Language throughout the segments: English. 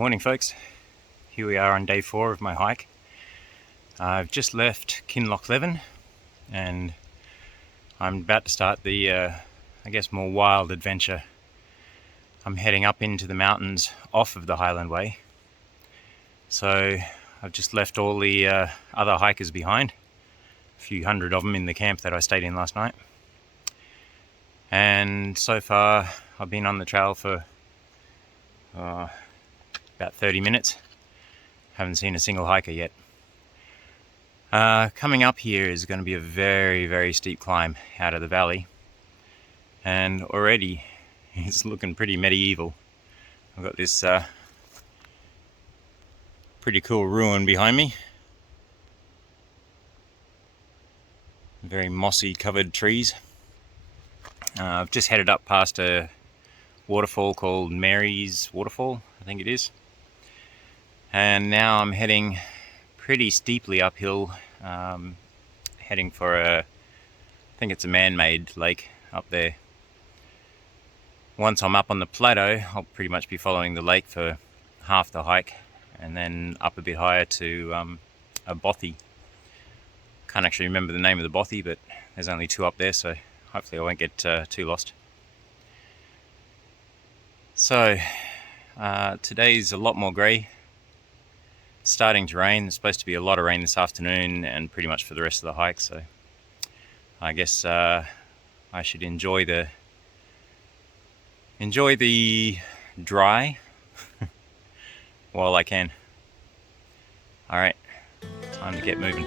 Morning folks, here we are on day 4 of my hike. I've just left Kinlochleven and I'm about to start the more wild adventure. I'm heading up into the mountains off of the Highland Way. So I've just left all the other hikers behind, a few hundred of them in the camp that I stayed in last night. And so far I've been on the trail for about 30 minutes. Haven't seen a single hiker yet. Coming up here is going to be a very, very steep climb out of the valley, and already it's looking pretty medieval. I've got this pretty cool ruin behind me. Very mossy covered trees. I've just headed up past a waterfall called Mary's Waterfall, I think it is. And now I'm heading pretty steeply uphill, heading for I think it's a man-made lake up there. Once I'm up on the plateau, I'll pretty much be following the lake for half the hike, and then up a bit higher to a bothy. Can't actually remember the name of the bothy, but there's only 2 up there, so hopefully I won't get too lost. So today's a lot more grey. It's starting to rain. There's supposed to be a lot of rain this afternoon and pretty much for the rest of the hike, so I guess I should enjoy the dry while I can. Alright, time to get moving.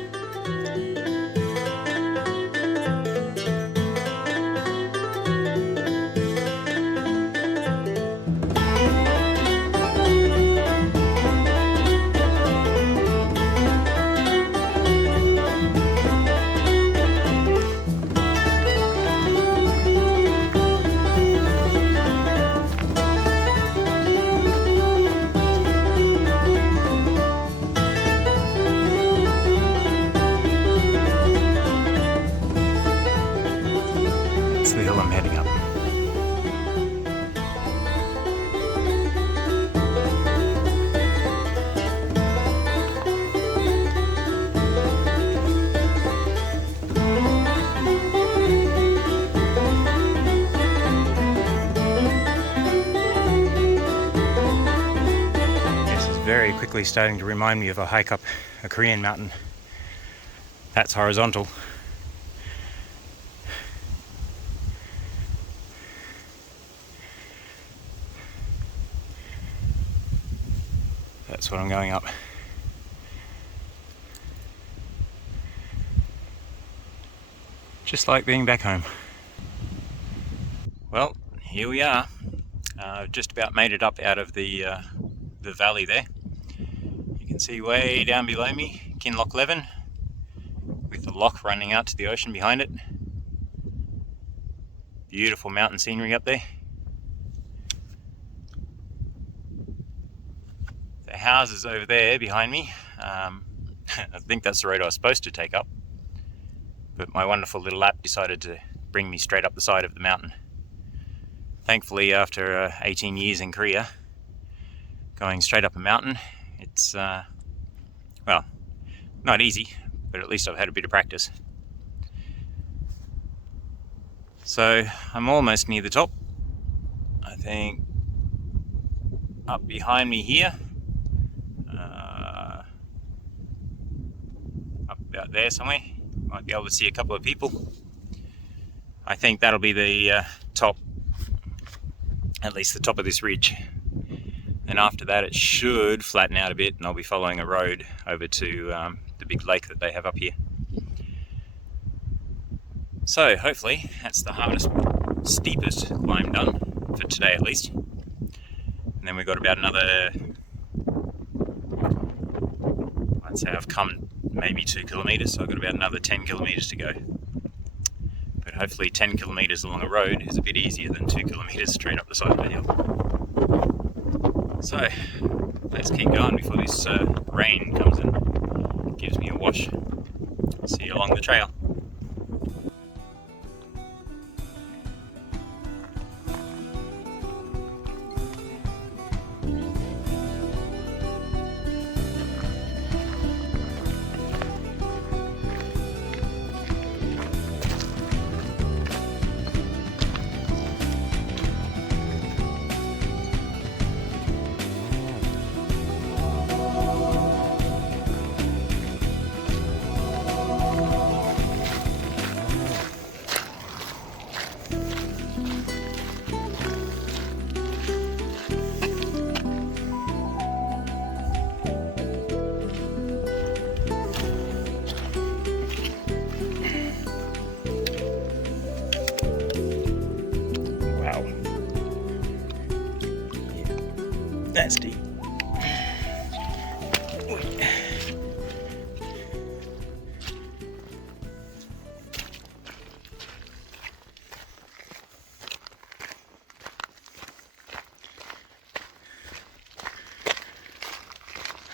The hill I'm heading up. This is very quickly starting to remind me of a hike up a Korean mountain. That's horizontal. That's what I'm going up. Just like being back home. Well, here we are. Just about made it up out of the valley there. You can see way down below me, Kinlochleven, with the loch running out to the ocean behind it. Beautiful mountain scenery up there. The houses over there behind me, I think that's the road I was supposed to take up, but my wonderful little app decided to bring me straight up the side of the mountain. Thankfully, after 18 years in Korea, going straight up a mountain, it's well, not easy, but at least I've had a bit of practice. So I'm almost near the top. I think up behind me here, up about there somewhere, might be able to see a couple of people. I think that'll be the top, at least the top of this ridge. And after that it should flatten out a bit and I'll be following a road over to the big lake that they have up here. So hopefully that's the hardest, steepest climb done for today at least. And then we've got about another, I'd say I've come maybe 2 kilometres, so I've got about another 10 kilometres to go. But hopefully 10 kilometres along a road is a bit easier than 2 kilometres straight up the side of the hill. So let's keep going before this rain comes and gives me a wash. See you along the trail. That's deep.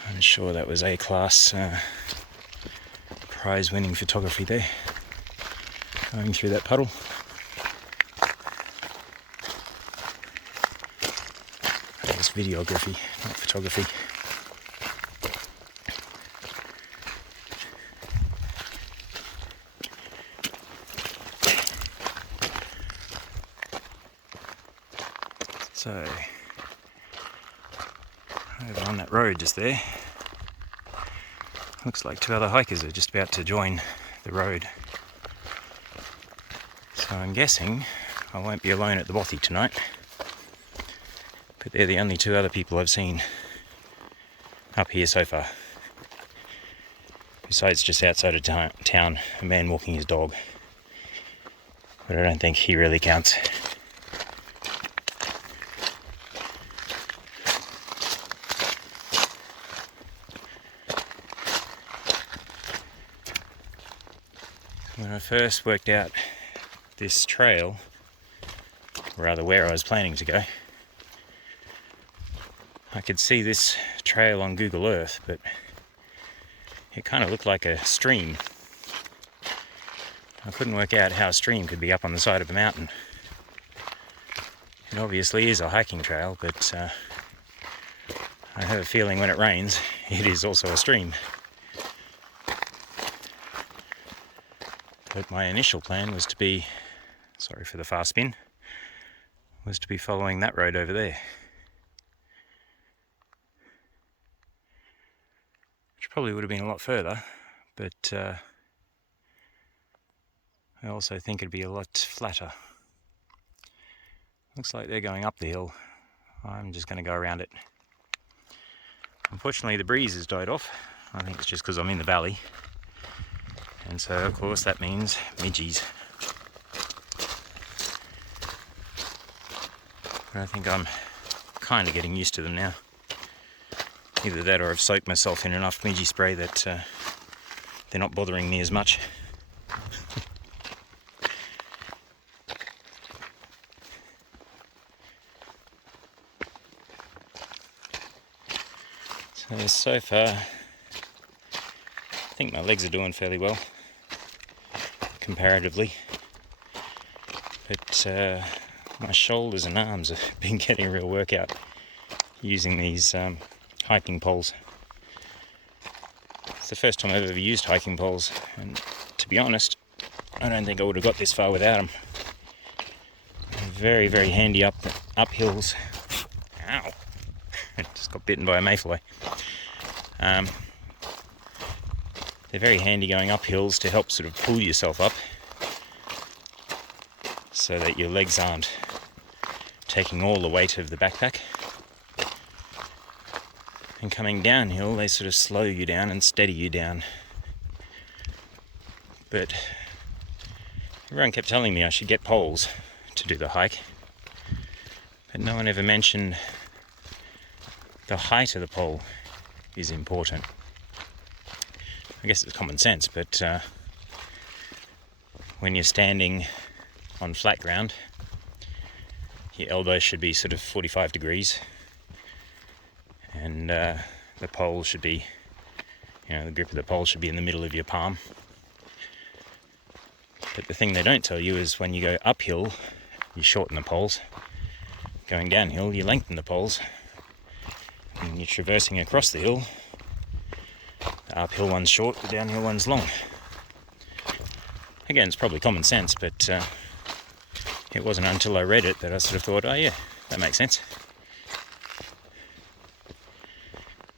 I'm sure that was A-class prize-winning photography there, going through that puddle. It's videography, not photography. So, over on that road just there, looks like two other hikers are just about to join the road. So I'm guessing I won't be alone at the bothy tonight. But they're the only two other people I've seen up here so far. Besides just outside of town, a man walking his dog. But I don't think he really counts. When I first worked out this trail, or rather where I was planning to go, I could see this trail on Google Earth, but it kind of looked like a stream. I couldn't work out how a stream could be up on the side of a mountain. It obviously is a hiking trail, but I have a feeling when it rains, it is also a stream. But my initial plan was to be, sorry for the fast spin, was to be following that road over there. Which probably would have been a lot further, but I also think it'd be a lot flatter. Looks like they're going up the hill. I'm just going to go around it. Unfortunately, the breeze has died off. I think it's just because I'm in the valley. And so, of course, that means midgies. But I think I'm kind of getting used to them now. Either that or I've soaked myself in enough midgie spray that they're not bothering me as much. So far, I think my legs are doing fairly well, comparatively. But my shoulders and arms have been getting a real workout using these hiking poles. It's the first time I've ever used hiking poles, and to be honest, I don't think I would have got this far without them. Very, very handy up hills. Ow! Just got bitten by a mayfly. They're very handy going up hills to help sort of pull yourself up so that your legs aren't taking all the weight of the backpack. And coming downhill, they sort of slow you down and steady you down. But everyone kept telling me I should get poles to do the hike, but no one ever mentioned the height of the pole is important. I guess it's common sense, but when you're standing on flat ground, your elbows should be sort of 45 degrees, and the pole should be, the grip of the pole should be in the middle of your palm. But the thing they don't tell you is when you go uphill, you shorten the poles. Going downhill, you lengthen the poles. And you're traversing across the hill, the uphill one's short, the downhill one's long. Again, it's probably common sense, but it wasn't until I read it that I sort of thought, oh yeah, that makes sense.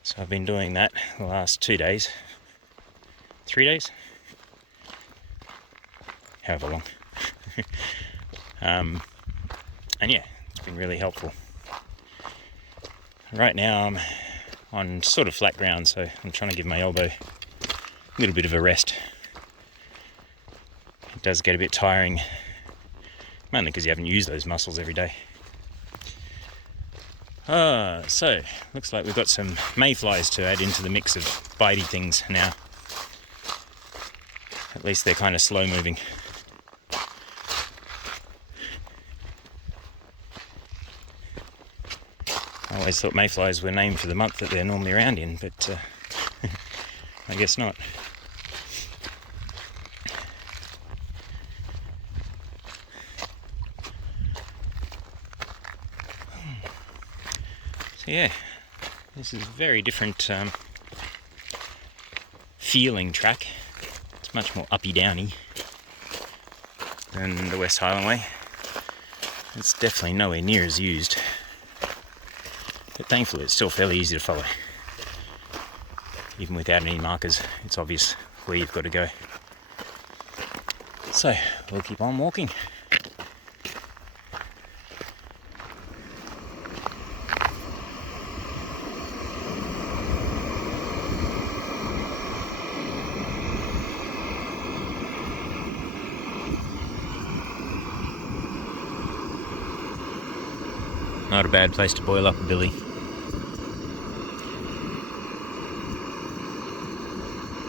So I've been doing that the last 2 days, 3 days, however long. And yeah, it's been really helpful. Right now I'm on sort of flat ground, so I'm trying to give my elbow a little bit of a rest. It does get a bit tiring, mainly because you haven't used those muscles every day. So looks like we've got some mayflies to add into the mix of bitey things now. At least they're kind of slow moving. I always thought mayflies were named for the month that they're normally around in, but I guess not. So yeah, this is a very different feeling track. It's much more uppy downy than the West Highland Way. It's definitely nowhere near as used, but thankfully it's still fairly easy to follow. Even without any markers, it's obvious where you've got to go. So we'll keep on walking. Not a bad place to boil up a billy.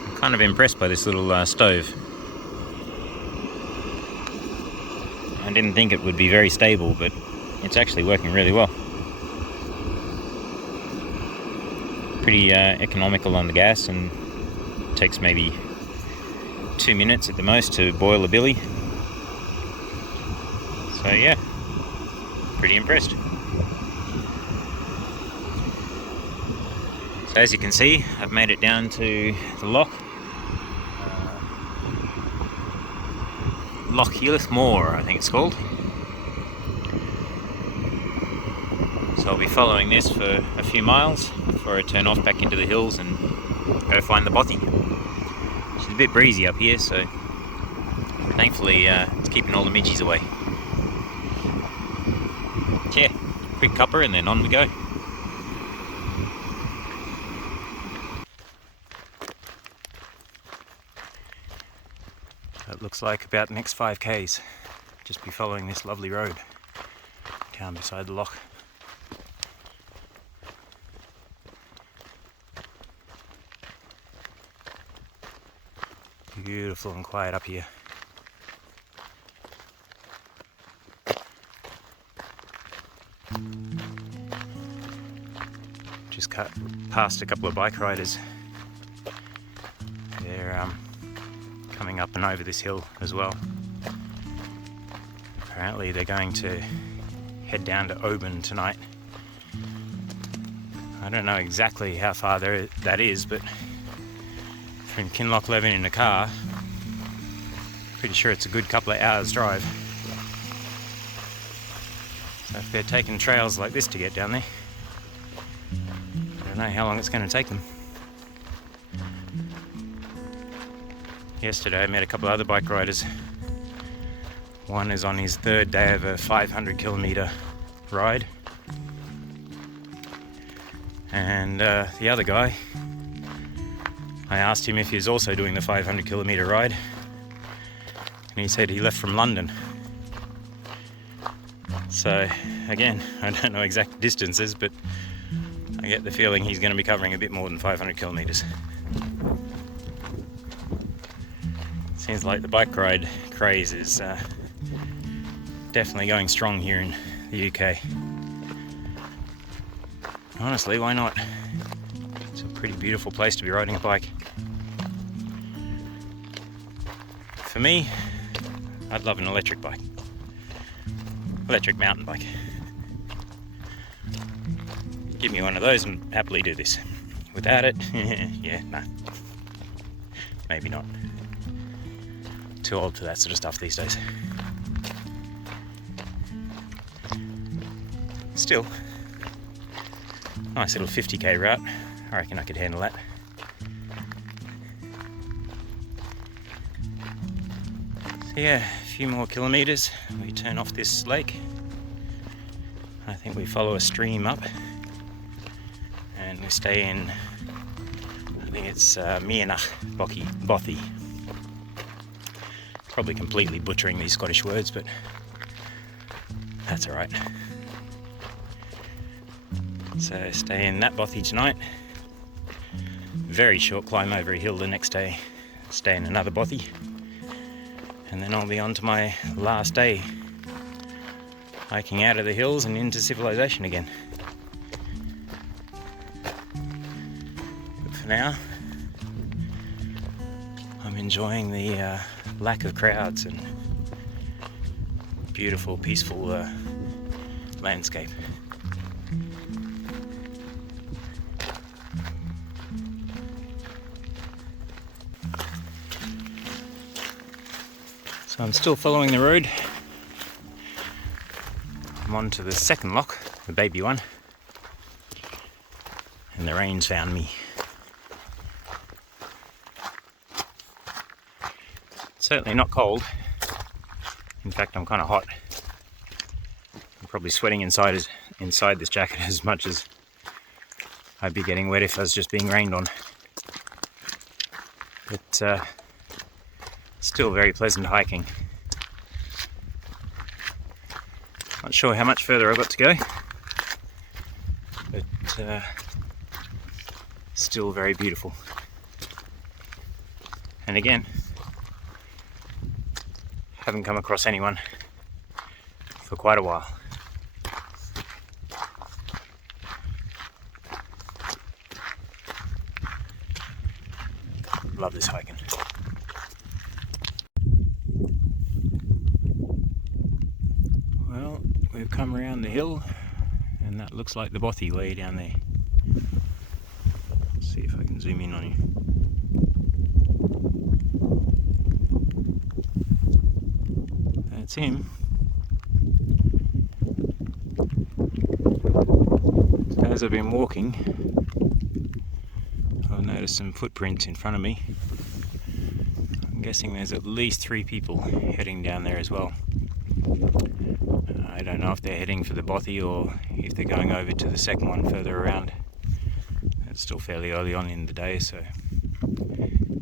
I'm kind of impressed by this little stove. I didn't think it would be very stable, but it's actually working really well. Pretty economical on the gas, and takes maybe 2 minutes at the most to boil a billy. So yeah, pretty impressed. So as you can see, I've made it down to the loch. Loch Moor, I think it's called. So I'll be following this for a few miles before I turn off back into the hills and go find the bothy. It's a bit breezy up here, so thankfully it's keeping all the midgies away. Yeah, quick cuppa and then on we go. It looks like about the next 5k's. Just be following this lovely road down beside the loch. Beautiful and quiet up here. Just cut past a couple of bike riders. They're coming up and over this hill as well. Apparently they're going to head down to Oban tonight. I don't know exactly how far that is, but from Kinloch Levin in a car, pretty sure it's a good couple of hours drive. So if they're taking trails like this to get down there, I don't know how long it's going to take them. Yesterday I met a couple of other bike riders. One is on his third day of a 500 kilometre ride, and the other guy, I asked him if he was also doing the 500 kilometre ride, and he said he left from London. So again, I don't know exact distances, but I get the feeling he's going to be covering a bit more than 500 kilometres. Seems like the bike ride craze is definitely going strong here in the UK. Honestly, why not? It's a pretty beautiful place to be riding a bike. For me, I'd love an electric bike. Electric mountain bike. Give me one of those and happily do this. Without it, yeah, nah. Maybe not. Too old for that sort of stuff these days. Still, nice little 50k route. I reckon I could handle that. So yeah, a few more kilometres, we turn off this lake. I think we follow a stream up and we stay in, I think it's Mianach Bothy. Probably completely butchering these Scottish words, but that's alright. So stay in that bothy tonight. Very short climb over a hill the next day. Stay in another bothy. And then I'll be on to my last day, hiking out of the hills and into civilization again. But for now, I'm enjoying the lack of crowds and beautiful, peaceful landscape. So I'm still following the road. I'm on to the second lock, the baby one, and the rain's found me. It's certainly not cold. In fact, I'm kind of hot. I'm probably sweating inside this jacket as much as I'd be getting wet if I was just being rained on. But still very pleasant hiking. Not sure how much further I've got to go, but still very beautiful. And again, haven't come across anyone for quite a while. Love this hiking. Well, we've come around the hill and that looks like the bothy way down there. Let's see if I can zoom in on you. That's him. So as I've been walking, I've noticed some footprints in front of me. I'm guessing there's at least 3 people heading down there as well. I don't know if they're heading for the bothy or if they're going over to the second one further around. It's still fairly early on in the day, so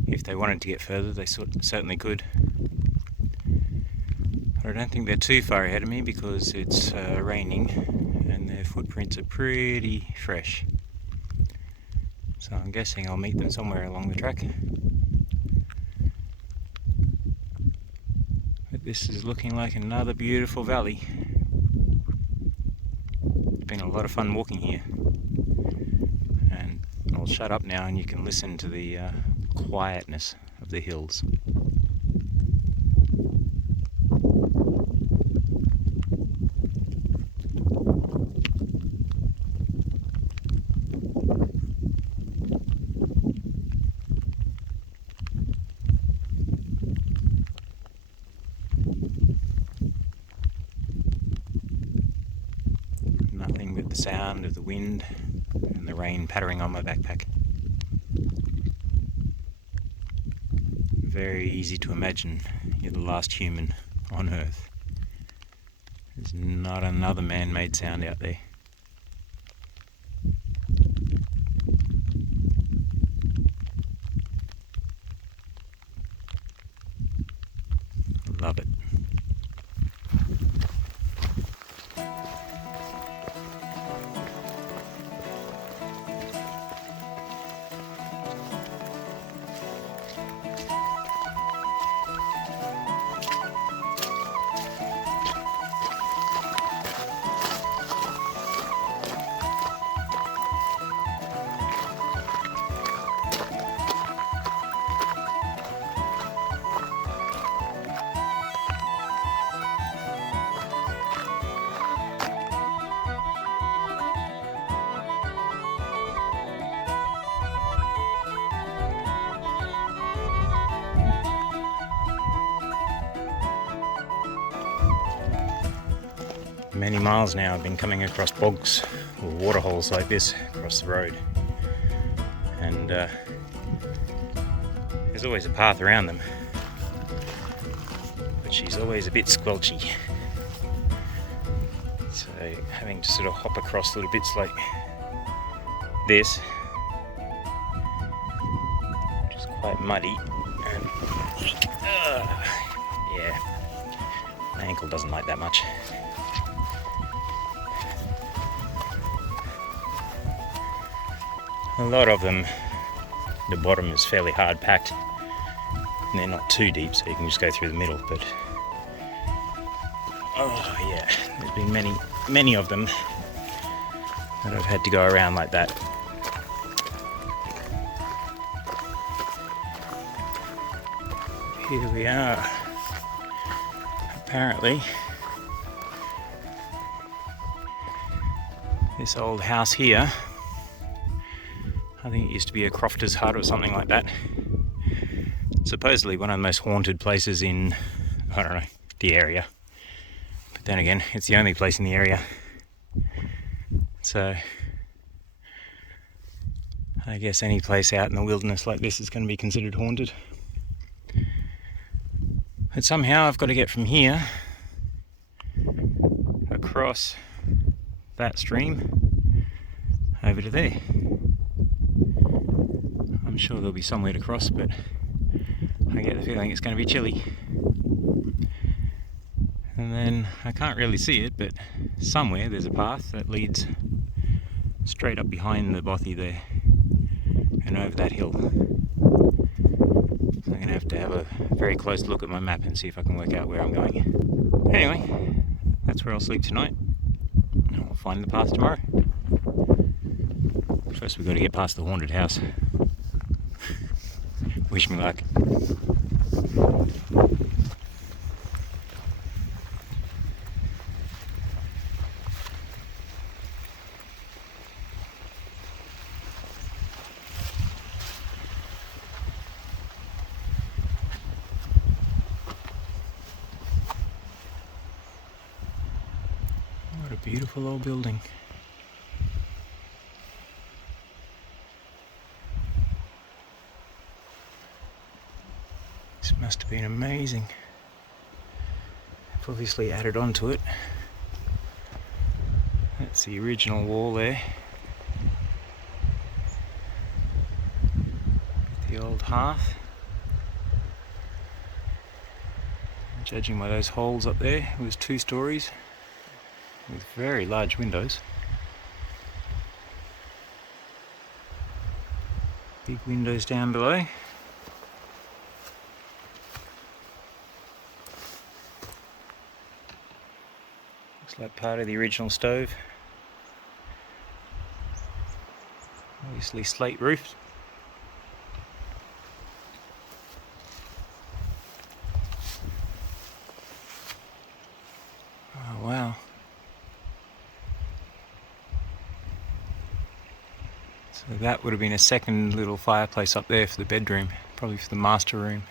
if they wanted to get further they certainly could. I don't think they're too far ahead of me because it's raining and their footprints are pretty fresh. So I'm guessing I'll meet them somewhere along the track. But this is looking like another beautiful valley. It's been a lot of fun walking here. And I'll shut up now and you can listen to the quietness of the hills. Nothing but the sound of the wind and the rain pattering on my backpack. Very easy to imagine you're the last human on Earth. There's not another man-made sound out there. Love it. Many miles now I've been coming across bogs or waterholes like this across the road, and there's always a path around them, but she's always a bit squelchy, so having to sort of hop across little bits like this, which is quite muddy, and yeah, my ankle doesn't like that much. A lot of them, the bottom is fairly hard packed and they're not too deep, so you can just go through the middle, but oh yeah, there's been many of them that I've had to go around like that. Here we are. Apparently this old house here, I think it used to be a crofter's hut or something like that. Supposedly one of the most haunted places in, I don't know, the area. But then again, it's the only place in the area. So I guess any place out in the wilderness like this is going to be considered haunted. But somehow I've got to get from here across that stream over to there. I'm sure there'll be somewhere to cross, but I get the feeling it's going to be chilly. And then I can't really see it, but somewhere there's a path that leads straight up behind the bothy there and over that hill. So I'm going to have a very close look at my map and see if I can work out where I'm going. Anyway, that's where I'll sleep tonight. And I'll find the path tomorrow. First we've got to get past the haunted house. Wish me luck. What a beautiful old building. This must have been amazing. I've obviously added on to it. That's the original wall there. The old hearth. Judging by those holes up there, it was 2 stories with very large windows. Big windows down below. Looks like part of the original stove. Obviously slate roofs. Oh wow. So that would have been a second little fireplace up there for the bedroom, probably for the master room.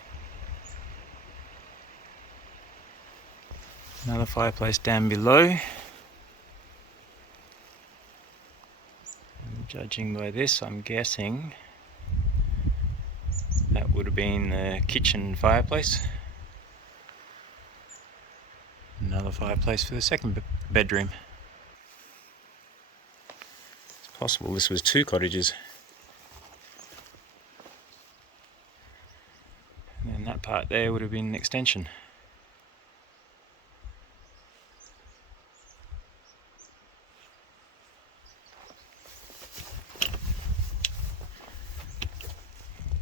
Another fireplace down below. And judging by this, I'm guessing that would have been the kitchen fireplace. Another fireplace for the second bedroom. It's possible this was 2 cottages. And then that part there would have been an extension.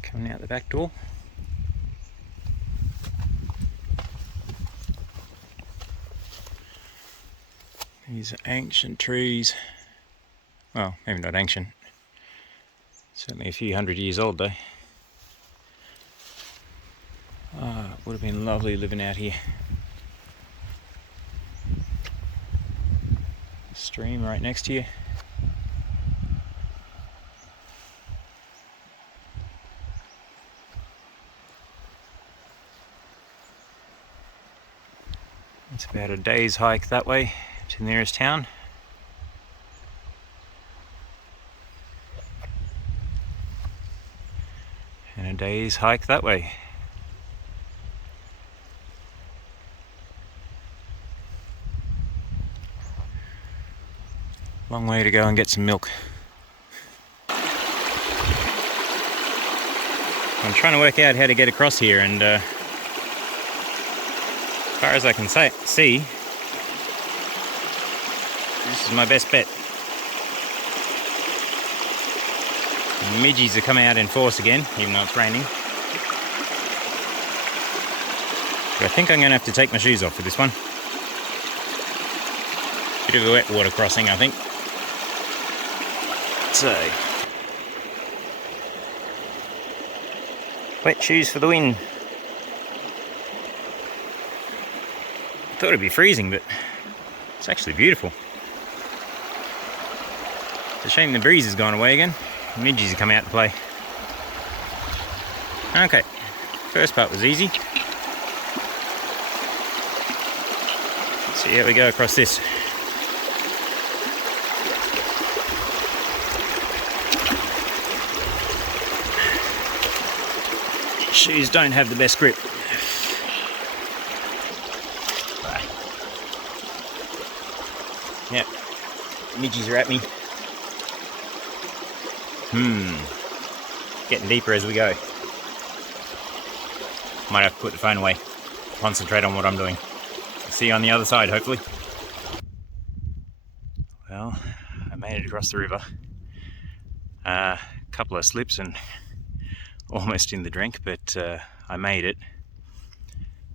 Coming out the back door. These are ancient trees. Well, maybe not ancient. Certainly a few 100 years old though. Ah, it would have been lovely living out here. Stream right next to you. It's about a day's hike that way to the nearest town. And a day's hike that way. Long way to go and get some milk. I'm trying to work out how to get across here, and as far as I can see, this is my best bet. Midges are coming out in force again, even though it's raining. But I think I'm going to have to take my shoes off for this one. Bit of a wet water crossing, I think. So, wet shoes for the win. I thought it'd be freezing, but it's actually beautiful. It's a shame the breeze has gone away again. Midges are coming out to play. Okay, first part was easy. Let's see how we go across this. Shoes don't have the best grip. Yep, midges are at me. Getting deeper as we go. Might have to put the phone away, concentrate on what I'm doing. See you on the other side, hopefully. Well, I made it across the river. A couple of slips and almost in the drink, but I made it.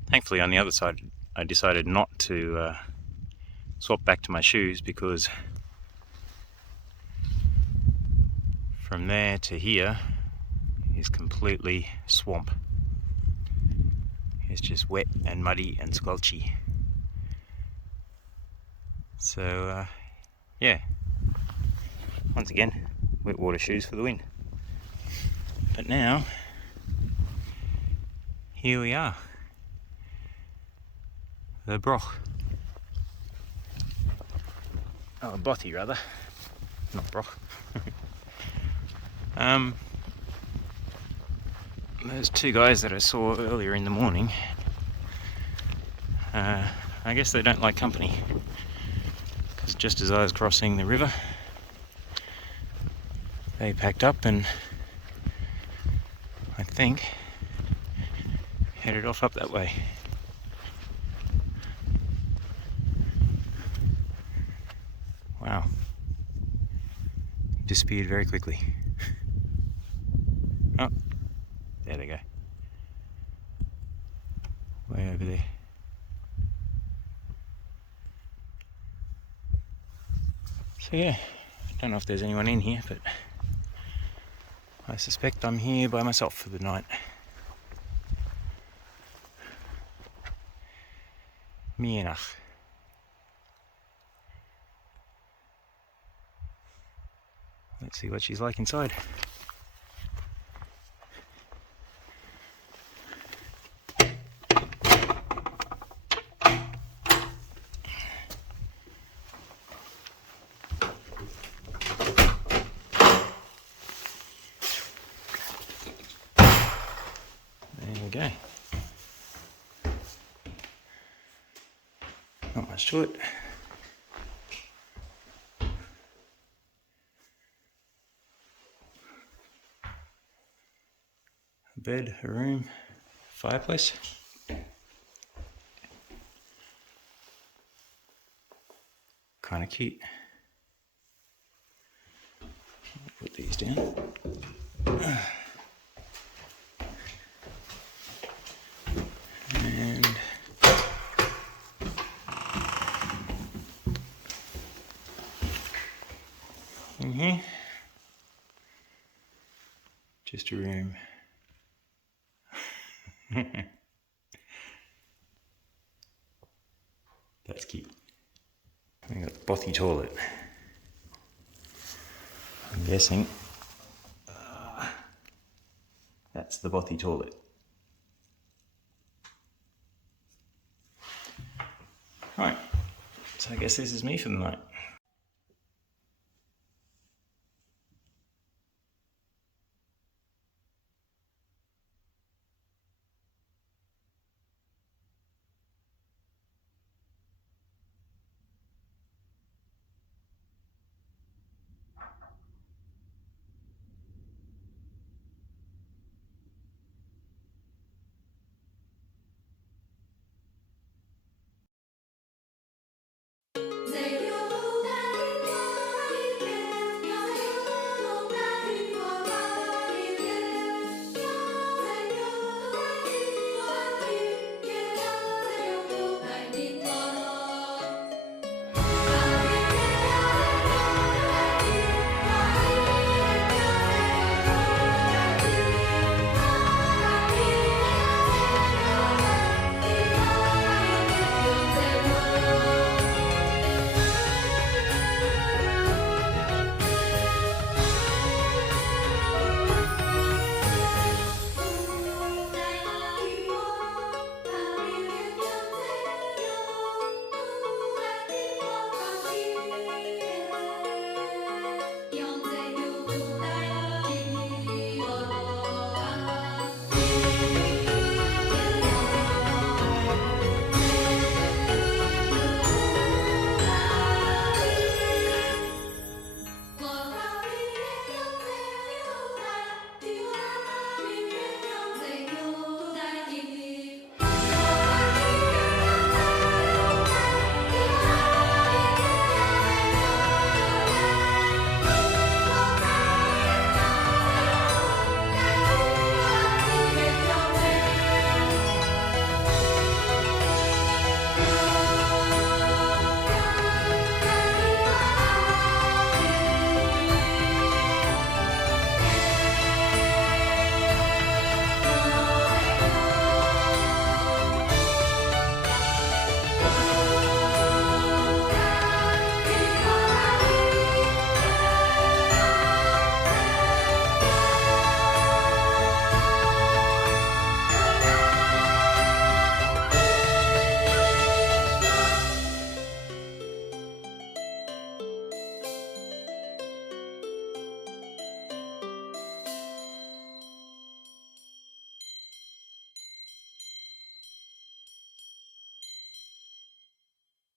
Thankfully on the other side I decided not to swap back to my shoes, because from there to here is completely swamp. It's just wet and muddy and squelchy. So yeah, once again, wet water shoes for the win. But now, here we are, the broch. Oh, bothy rather, not broch. Those two guys that I saw earlier in the morning, I guess they don't like company, because just as I was crossing the river, they packed up and I think headed off up that way. Wow, disappeared very quickly. Oh, there they go. Way over there. So yeah, I don't know if there's anyone in here, but I suspect I'm here by myself for the night. Mienach. Let's see what she's like inside. There we go. Not much to it. A bed, a room, fireplace. Kind of cute. Put these down. And in here, just a room. That's cute. We got a bothy toilet. I'm guessing that's the bothy toilet. Right, so I guess this is me for the night.